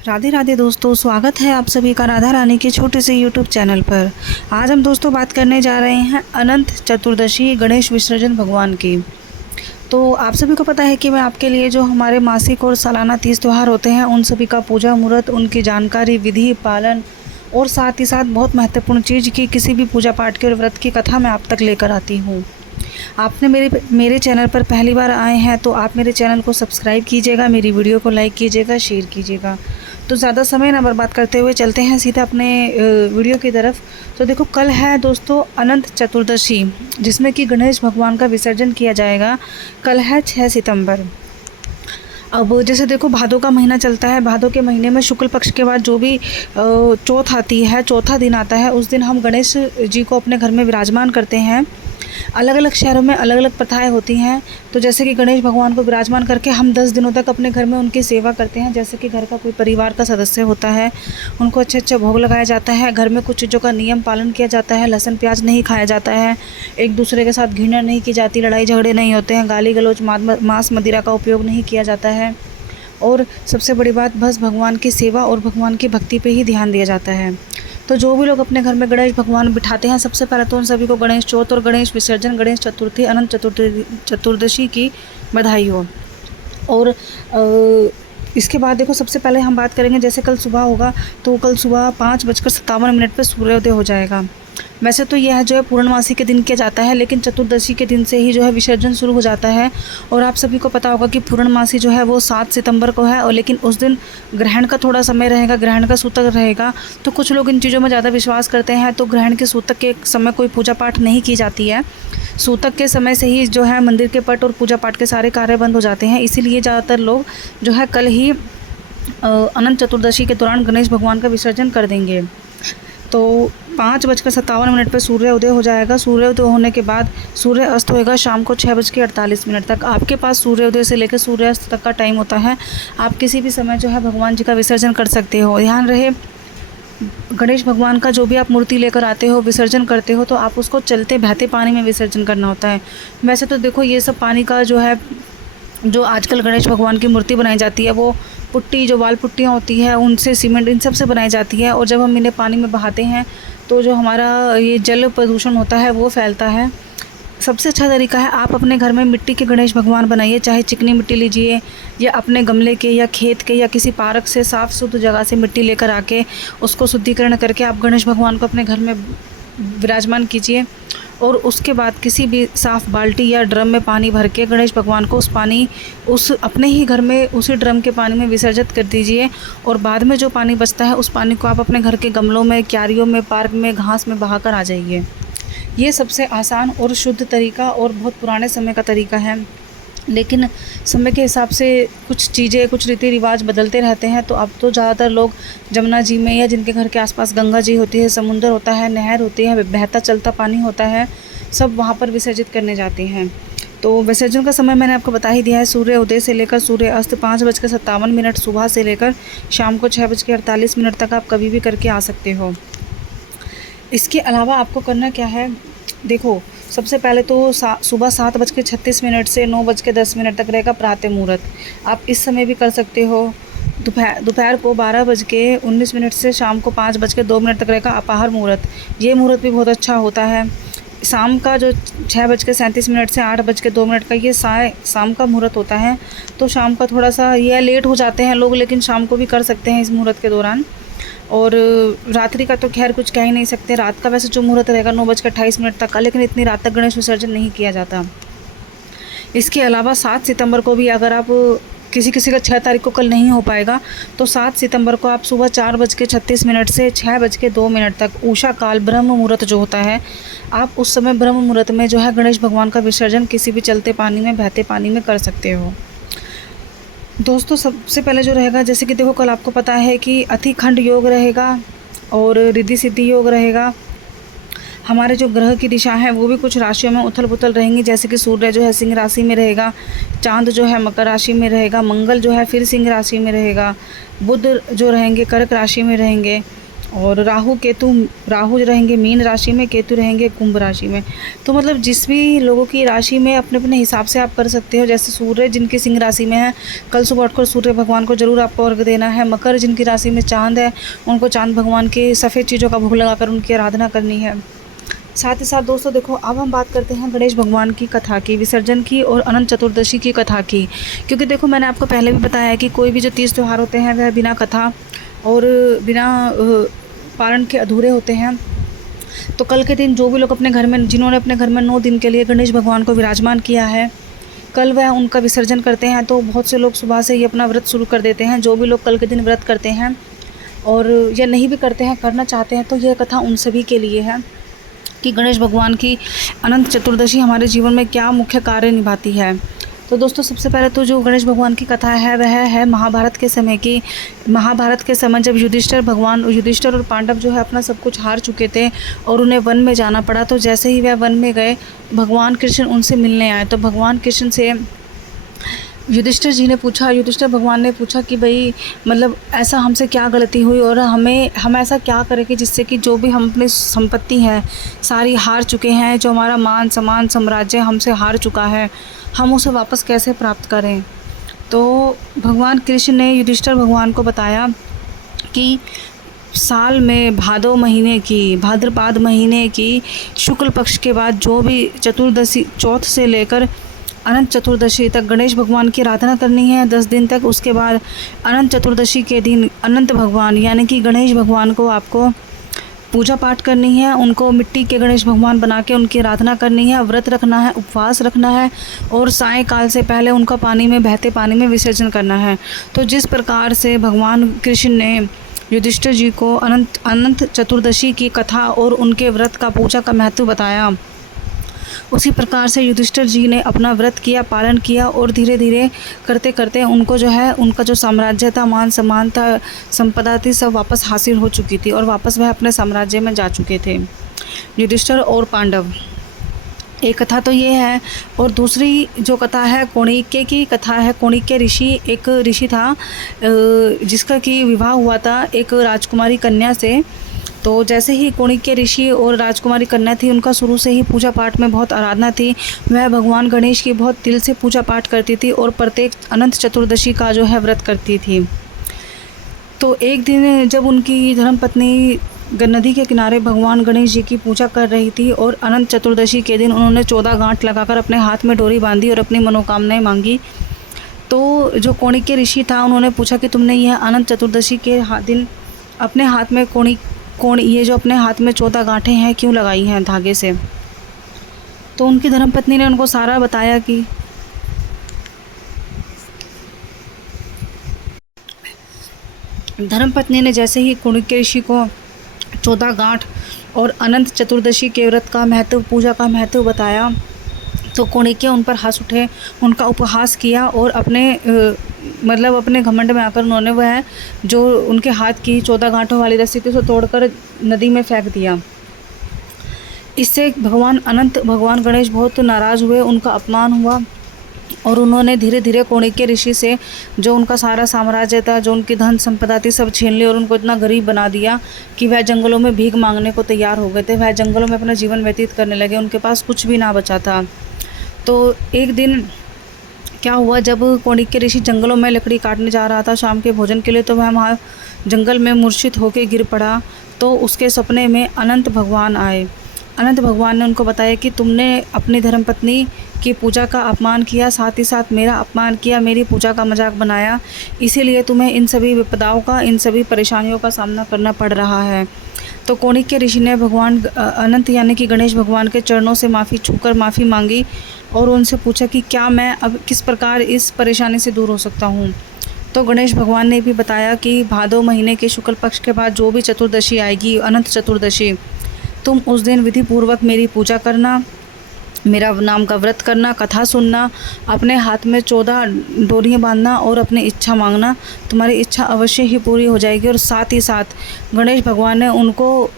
राधे राधे दोस्तों, स्वागत है आप सभी का राधा रानी के छोटे से यूट्यूब चैनल पर। आज हम दोस्तों बात करने जा रहे हैं अनंत चतुर्दशी गणेश विसर्जन भगवान की। तो आप सभी को पता है कि मैं आपके लिए जो हमारे मासिक और सालाना तीज त्यौहार होते हैं उन सभी का पूजा मुहूर्त, उनकी जानकारी, विधि पालन और साथ ही साथ बहुत महत्वपूर्ण चीज़ की किसी भी पूजा पाठ के और व्रत की कथा मैं आप तक लेकर आती हूँ। आपने मेरे चैनल पर पहली बार आए हैं तो आप मेरे चैनल को सब्सक्राइब कीजिएगा, मेरी वीडियो को लाइक कीजिएगा, शेयर कीजिएगा। तो ज़्यादा समय ना बर्बाद करते हुए चलते हैं सीधा अपने वीडियो की तरफ। तो देखो, कल है दोस्तों अनंत चतुर्दशी, जिसमें कि गणेश भगवान का विसर्जन किया जाएगा। कल है 6 सितंबर। अब जैसे देखो, भादों का महीना चलता है। भादों के महीने में शुक्ल पक्ष के बाद जो भी चौथ आती है, चौथा दिन आता है, उस दिन हम गणेश जी को अपने घर में विराजमान करते हैं। अलग अलग शहरों में अलग अलग प्रथाएं होती हैं। तो जैसे कि गणेश भगवान को विराजमान करके हम 10 दिनों तक अपने घर में उनकी सेवा करते हैं। जैसे कि घर का कोई परिवार का सदस्य होता है, उनको अच्छे अच्छे भोग लगाया जाता है। घर में कुछ चीज़ों का नियम पालन किया जाता है। लहसुन प्याज नहीं खाया जाता है, एक दूसरे के साथ घृणा नहीं की जाती, लड़ाई झगड़े नहीं होते हैं, गाली गलौज, मांस मदिरा का उपयोग नहीं किया जाता है। और सबसे बड़ी बात, बस भगवान की सेवा और भगवान की भक्ति पे ही ध्यान दिया जाता है। तो जो भी लोग अपने घर में गणेश भगवान बिठाते हैं, सबसे पहले तो उन सभी को गणेश चौथ और गणेश विसर्जन, गणेश चतुर्थी, अनंत चतुर्दशी की बधाई हो। और इसके बाद देखो, सबसे पहले हम बात करेंगे, जैसे कल सुबह होगा तो कल सुबह 5:57 पर सूर्योदय हो जाएगा। वैसे तो यह जो है पूर्णमासी के दिन किया जाता है, लेकिन चतुर्दशी के दिन से ही जो है विसर्जन शुरू हो जाता है। और आप सभी को पता होगा कि पूर्णमासी जो है वो 7 सितंबर को है, और लेकिन उस दिन ग्रहण का थोड़ा समय रहेगा, ग्रहण का सूतक रहेगा। तो कुछ लोग इन चीज़ों में ज़्यादा विश्वास करते हैं, तो ग्रहण के सूतक के समय कोई पूजा पाठ नहीं की जाती है। सूतक के समय से ही जो है मंदिर के पट और पूजा पाठ के सारे कार्य बंद हो जाते हैं। इसीलिए ज़्यादातर लोग जो है कल ही अनंत चतुर्दशी के दौरान गणेश भगवान का विसर्जन कर देंगे। तो 5:57 पर सूर्योदय हो जाएगा। सूर्योदय होने के बाद सूर्य अस्त होएगा शाम को 6:48 तक। आपके पास सूर्योदय से लेकर सूर्यास्त तक का टाइम होता है। आप किसी भी समय जो है भगवान जी का विसर्जन कर सकते हो। ध्यान रहे, गणेश भगवान का जो भी आप मूर्ति लेकर आते हो, विसर्जन करते हो, तो आप उसको चलते बहते पानी में विसर्जन करना होता है। वैसे तो देखो, ये सब पानी का जो है, जो आजकल गणेश भगवान की मूर्ति बनाई जाती है, वो पुट्टी, जो वाल पुट्टियाँ होती है, उनसे, सीमेंट, इन सब से बनाई जाती है। और जब हम इन्हें पानी में बहाते हैं तो जो हमारा ये जल प्रदूषण होता है वो फैलता है। सबसे अच्छा तरीका है, आप अपने घर में मिट्टी के गणेश भगवान बनाइए। चाहे चिकनी मिट्टी लीजिए, या अपने गमले के या खेत के या किसी पार्क से साफ़ शुद्ध जगह से मिट्टी लेकर आके उसको शुद्धिकरण करके आप गणेश भगवान को अपने घर में विराजमान कीजिए। और उसके बाद किसी भी साफ़ बाल्टी या ड्रम में पानी भर के गणेश भगवान को उस अपने ही घर में उसी ड्रम के पानी में विसर्जित कर दीजिए। और बाद में जो पानी बचता है, उस पानी को आप अपने घर के गमलों में, क्यारियों में, पार्क में, घास में बहा कर आ जाइए। ये सबसे आसान और शुद्ध तरीका और बहुत पुराने समय का तरीका है। लेकिन समय के हिसाब से कुछ चीज़ें, कुछ रीति रिवाज बदलते रहते हैं। तो अब तो ज़्यादातर लोग जमुना जी में, या जिनके घर के आसपास गंगा जी होती है, समुंदर होता है, नहर होती है, बहता चलता पानी होता है, सब वहाँ पर विसर्जित करने जाते हैं। तो विसर्जन का समय मैंने आपको बता ही दिया है। सूर्य उदय से लेकर सूर्य अस्त 5:57 सुबह से लेकर शाम को 6:48 तक आप कभी भी करके आ सकते हो। इसके अलावा आपको करना क्या है, देखो, सबसे पहले तो सुबह 7:36 से 9:10 तक रहेगा प्रातः मुहूर्त। आप इस समय भी कर सकते हो। दोपहर को 12:19 से शाम को 5:02 तक रहेगा अपाहर मुहूर्त। ये मुहूर्त भी बहुत अच्छा होता है। शाम का जो 6:37 से 8:02 का ये शाम का मुहूर्त होता है। तो शाम का थोड़ा सा यह लेट हो जाते हैं लोग, लेकिन शाम को भी कर सकते हैं इस मुहूर्त के दौरान। और रात्रि का तो खैर कुछ कह ही नहीं सकते। रात का वैसे जो मुहूर्त रहेगा 9:28 तक का, लेकिन इतनी रात तक गणेश विसर्जन नहीं किया जाता। इसके अलावा 7 सितंबर को भी, अगर आप किसी का 6 तारीख को कल नहीं हो पाएगा, तो 7 सितंबर को आप सुबह 4:36 से 6:02 तक उषा काल ब्रह्म मुहूर्त जो होता है, आप उस समय ब्रह्म मुहूर्त में जो है गणेश भगवान का विसर्जन किसी भी चलते पानी में, बहते पानी में कर सकते हो। दोस्तों, सबसे पहले जो रहेगा, जैसे कि देखो, कल आपको पता है कि अतिखंड योग रहेगा और रिद्धि सिद्धि योग रहेगा। हमारे जो ग्रह की दिशा है वो भी कुछ राशियों में उथल पुथल रहेंगी। जैसे कि सूर्य जो है सिंह राशि में रहेगा, चांद जो है मकर राशि में रहेगा, मंगल जो है फिर सिंह राशि में रहेगा, बुध जो रहेंगे कर्क राशि में रहेंगे, और राहु रहेंगे मीन राशि में, केतु रहेंगे कुंभ राशि में। तो मतलब जिस भी लोगों की राशि में अपने अपने हिसाब से आप कर सकते हो। जैसे सूर्य जिनकी सिंह राशि में है, कल सुबह उठकर सूर्य भगवान को ज़रूर आपको अर्घ देना है। मकर जिनकी राशि में चांद है, उनको चांद भगवान के सफ़ेद चीज़ों का भोग लगाकर उनकी आराधना करनी है। साथ ही साथ दोस्तों देखो, अब हम बात करते हैं गणेश भगवान की कथा की, विसर्जन की और अनंत चतुर्दशी की कथा की। क्योंकि देखो, मैंने आपको पहले भी बताया है कि कोई भी जो 30 त्यौहार होते हैं वह बिना कथा और बिना पारण के अधूरे होते हैं। तो कल के दिन जो भी लोग अपने घर में, जिन्होंने अपने घर में 9 दिन के लिए गणेश भगवान को विराजमान किया है, कल वह उनका विसर्जन करते हैं। तो बहुत से लोग सुबह से ही अपना व्रत शुरू कर देते हैं। जो भी लोग कल के दिन व्रत करते हैं और या नहीं भी करते हैं, करना चाहते हैं, तो यह कथा उन सभी के लिए है कि गणेश भगवान की अनंत चतुर्दशी हमारे जीवन में क्या मुख्य कार्य निभाती है। तो दोस्तों, सबसे पहले तो जो गणेश भगवान की कथा है वह है महाभारत के समय की। महाभारत के समय जब युधिष्ठिर और पांडव जो है अपना सब कुछ हार चुके थे और उन्हें वन में जाना पड़ा। तो जैसे ही वह वन में गए, भगवान कृष्ण उनसे मिलने आए। तो भगवान कृष्ण से युधिष्ठिर भगवान ने पूछा कि भाई, मतलब ऐसा हमसे क्या गलती हुई और हम ऐसा क्या करें कि जिससे कि जो भी हम अपनी संपत्ति है सारी हार चुके हैं, जो हमारा मान सम्मान साम्राज्य हमसे हार चुका है, हम उसे वापस कैसे प्राप्त करें। तो भगवान कृष्ण ने युधिष्ठिर भगवान को बताया कि साल में भाद्रपद महीने की शुक्ल पक्ष के बाद जो भी चतुर्दशी, चौथ से लेकर अनंत चतुर्दशी तक गणेश भगवान की आराधना करनी है 10 दिन तक। उसके बाद अनंत चतुर्दशी के दिन अनंत भगवान यानी कि गणेश भगवान को आपको पूजा पाठ करनी है। उनको मिट्टी के गणेश भगवान बना के उनकी आराधना करनी है, व्रत रखना है, उपवास रखना है और सायंकाल से पहले उनका बहते पानी में विसर्जन करना है। तो जिस प्रकार से भगवान कृष्ण ने युधिष्ठिर जी को अनंत चतुर्दशी की कथा और उनके व्रत का, पूजा का महत्व बताया, उसी प्रकार से युधिष्ठिर जी ने अपना व्रत किया, पालन किया और धीरे धीरे करते करते उनको जो है, उनका जो साम्राज्य था, मान सम्मान था, संपदा थी, सब वापस हासिल हो चुकी थी और वापस वह अपने साम्राज्य में जा चुके थे, युधिष्ठिर और पांडव। एक कथा तो ये है। और दूसरी जो कथा है कोणिक्य की कथा है। कोणिक्य ऋषि, एक ऋषि था जिसका कि विवाह हुआ था एक राजकुमारी कन्या से। तो जैसे ही कोणिक्य ऋषि और राजकुमारी कन्या थी, उनका शुरू से ही पूजा पाठ में बहुत आराधना थी। वह भगवान गणेश की बहुत दिल से पूजा पाठ करती थी और प्रत्येक अनंत चतुर्दशी का जो है व्रत करती थी। तो एक दिन जब उनकी धर्मपत्नी नदी के किनारे भगवान गणेश जी की पूजा कर रही थी और अनंत चतुर्दशी के दिन उन्होंने 14 गांठ लगाकर अपने हाथ में डोरी बांधी और अपनी मनोकामनाएं मांगी। तो जो कोणिक्य ऋषि था, उन्होंने पूछा कि तुमने यह अनंत चतुर्दशी के दिन अपने हाथ में ये जो अपने हाथ में 14 गांठें हैं क्यों लगाई हैं धागे से। तो उनकी धर्मपत्नी ने उनको सारा बताया कि धर्मपत्नी ने जैसे ही कोणिक्य ऋषि को 14 गांठ और अनंत चतुर्दशी के व्रत का महत्व, पूजा का महत्व बताया, तो कोणिक्य उन पर हंस उठे, उनका उपहास किया और अपने घमंड में आकर उन्होंने वह जो उनके हाथ की 14 गांठों वाली रस्सी थी उसे तोड़कर नदी में फेंक दिया। इससे भगवान गणेश बहुत नाराज़ हुए, उनका अपमान हुआ और उन्होंने धीरे धीरे कोणिक्य ऋषि से जो उनका सारा साम्राज्य था, जो उनकी धन संपदा थी, सब छीन ली और उनको इतना गरीब बना दिया कि वह जंगलों में भीख मांगने को तैयार हो गए थे। वह जंगलों में अपना जीवन व्यतीत करने लगे, उनके पास कुछ भी ना बचा था। तो एक दिन क्या हुआ, जब कोणिक्य ऋषि जंगलों में लकड़ी काटने जा रहा था शाम के भोजन के लिए, तो वह वहाँ जंगल में मूर्छित होकर गिर पड़ा। तो उसके सपने में अनंत भगवान आए। अनंत भगवान ने उनको बताया कि तुमने अपनी धर्मपत्नी की पूजा का अपमान किया, साथ ही साथ मेरा अपमान किया, मेरी पूजा का मजाक बनाया, इसीलिए तुम्हें इन सभी विपदाओं का, इन सभी परेशानियों का सामना करना पड़ रहा है। तो कोणिक्य ऋषि ने भगवान अनंत यानी कि गणेश भगवान के चरणों से माफ़ी मांगी और उनसे पूछा कि क्या मैं अब किस प्रकार इस परेशानी से दूर हो सकता हूँ। तो गणेश भगवान ने भी बताया कि भादो महीने के शुक्ल पक्ष के बाद जो भी चतुर्दशी आएगी, अनंत चतुर्दशी, तुम उस दिन विधि पूर्वक मेरी पूजा करना, मेरा नाम का व्रत करना, कथा सुनना, अपने हाथ में 14 डोरियाँ बांधना और अपनी इच्छा मांगना, तुम्हारी इच्छा अवश्य ही पूरी हो जाएगी। और साथ ही साथ गणेश भगवान ने उनको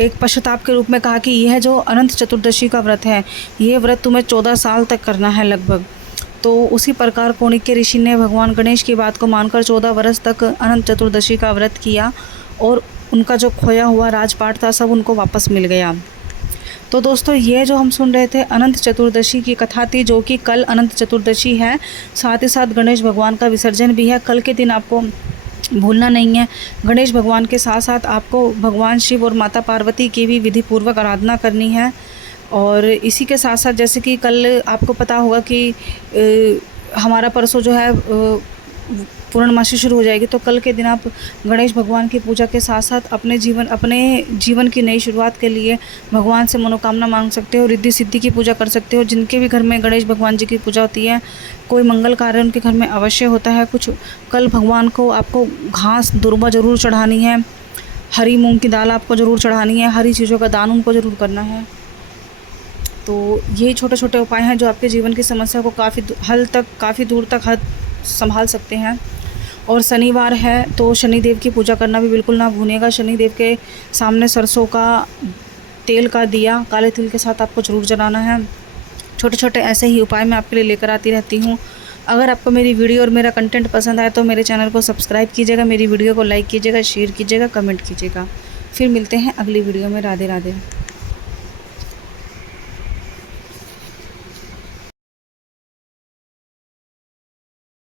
एक पश्चाताप के रूप में कहा कि यह जो अनंत चतुर्दशी का व्रत है, ये व्रत तुम्हें 14 साल तक करना है लगभग। तो उसी प्रकार कोणिक्य ऋषि ने भगवान गणेश की बात को मानकर 14 वर्ष तक अनंत चतुर्दशी का व्रत किया और उनका जो खोया हुआ राजपाट था सब उनको वापस मिल गया। तो दोस्तों ये जो हम सुन रहे थे अनंत चतुर्दशी की कथा थी, जो कि कल अनंत चतुर्दशी है, साथ ही साथ गणेश भगवान का विसर्जन भी है। कल के दिन आपको भूलना नहीं है, गणेश भगवान के साथ साथ आपको भगवान शिव और माता पार्वती की भी विधिपूर्वक आराधना करनी है। और इसी के साथ साथ जैसे कि कल आपको पता होगा कि हमारा परसों जो है पूर्णमासी शुरू हो जाएगी, तो कल के दिन आप गणेश भगवान की पूजा के साथ साथ अपने जीवन की नई शुरुआत के लिए भगवान से मनोकामना मांग सकते हो, रिद्धि सिद्धि की पूजा कर सकते हो। जिनके भी घर में गणेश भगवान जी की पूजा होती है, कोई मंगल कार्य उनके घर में अवश्य होता है कुछ, कल भगवान को आपको घास दुर्वा ज़रूर चढ़ानी है, हरी मूँग की दाल आपको ज़रूर चढ़ानी है, हरी चीज़ों का दान उनको ज़रूर करना है। तो यही छोटे छोटे उपाय हैं जो आपके जीवन की समस्या को काफ़ी दूर तक हद संभाल सकते हैं। और शनिवार है तो शनिदेव की पूजा करना भी बिल्कुल ना भूलिएगा। शनिदेव के सामने सरसों का तेल का दिया काले तिल के साथ आपको ज़रूर जलाना है। छोटे छोटे ऐसे ही उपाय मैं आपके लिए लेकर आती रहती हूँ। अगर आपको मेरी वीडियो और मेरा कंटेंट पसंद आए तो मेरे चैनल को सब्सक्राइब कीजिएगा, मेरी वीडियो को लाइक कीजिएगा, शेयर कीजिएगा, कमेंट कीजिएगा। फिर मिलते हैं अगली वीडियो में। राधे राधे।